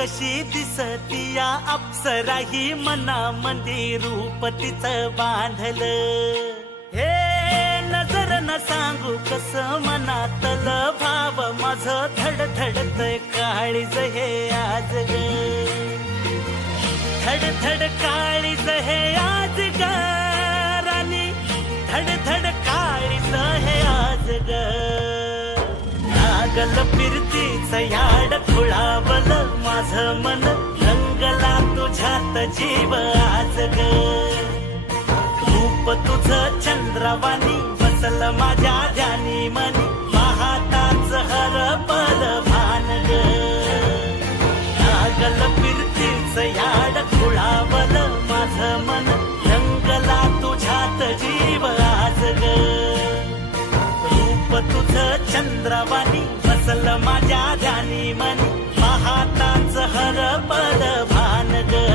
कशी दिसती या अप्सरा ही मनामंदी रूप तिचं बांधलं. हे नजर न सांगू कस मनातल भाव माझं धडधडतय काळीज हे आज ग. धडधड काळीज हे आज ग राणी, धडधड काळीज हे आज ग. लागल फिरतीच याड खुळावलं माझं मन, रंगला तुझ्यात जीव आज ग. रूप तुझं चंद्रवाणी बसल माझ्या ध्यानी मनी, पाहताच हरपल भान ग. लागल फिरतीच याड खुळावलं माझं मन, रंगला तुझ्यात जीव आज ग. रूप तुझं चंद्रवाणी बसल माझ्या ध्यानी मनी, पाहताच हरपल भान ग.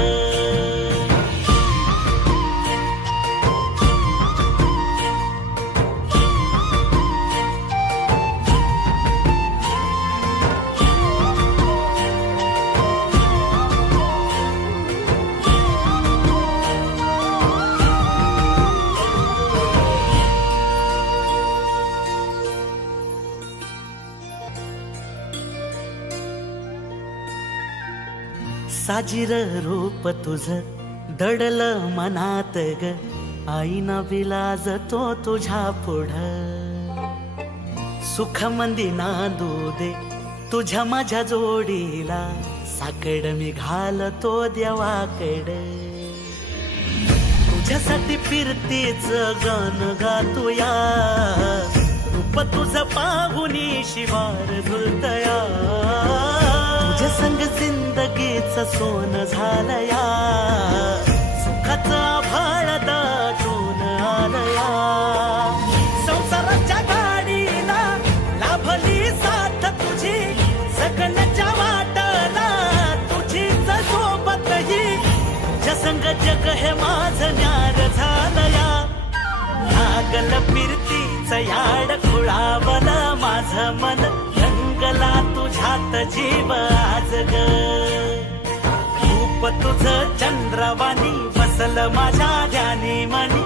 साजीर रूप तुझं दडलं मनात ग, आईना विलाज तो तुझ्या पुढं. सुखमंदी नांदू दे तुझ्या माझ्या जोडीला, साकड मी घालतो देवाकड. तुझ्यासाठी फिरतीच गाणं गातोया, रूप तुझं पाहुनी शिवार झुलतया. तुझ्या संग जिंदगीच सोन झालया, सुखाचं आभाळ दाटून आलया. संसाराच्या गाडीला लाभली साथ तुझी, जगण्याच्या वाटला तुझीच सोबत ही. तुझ्या संग जग हे माझं न्यार झालया. लागल फिरतीच याड खुळावलं माझं मन, रंगला तुझ्यात जीव आज ग. रूप तुझं चंद्रवाणी बसल माझ्या ध्यानी मनी,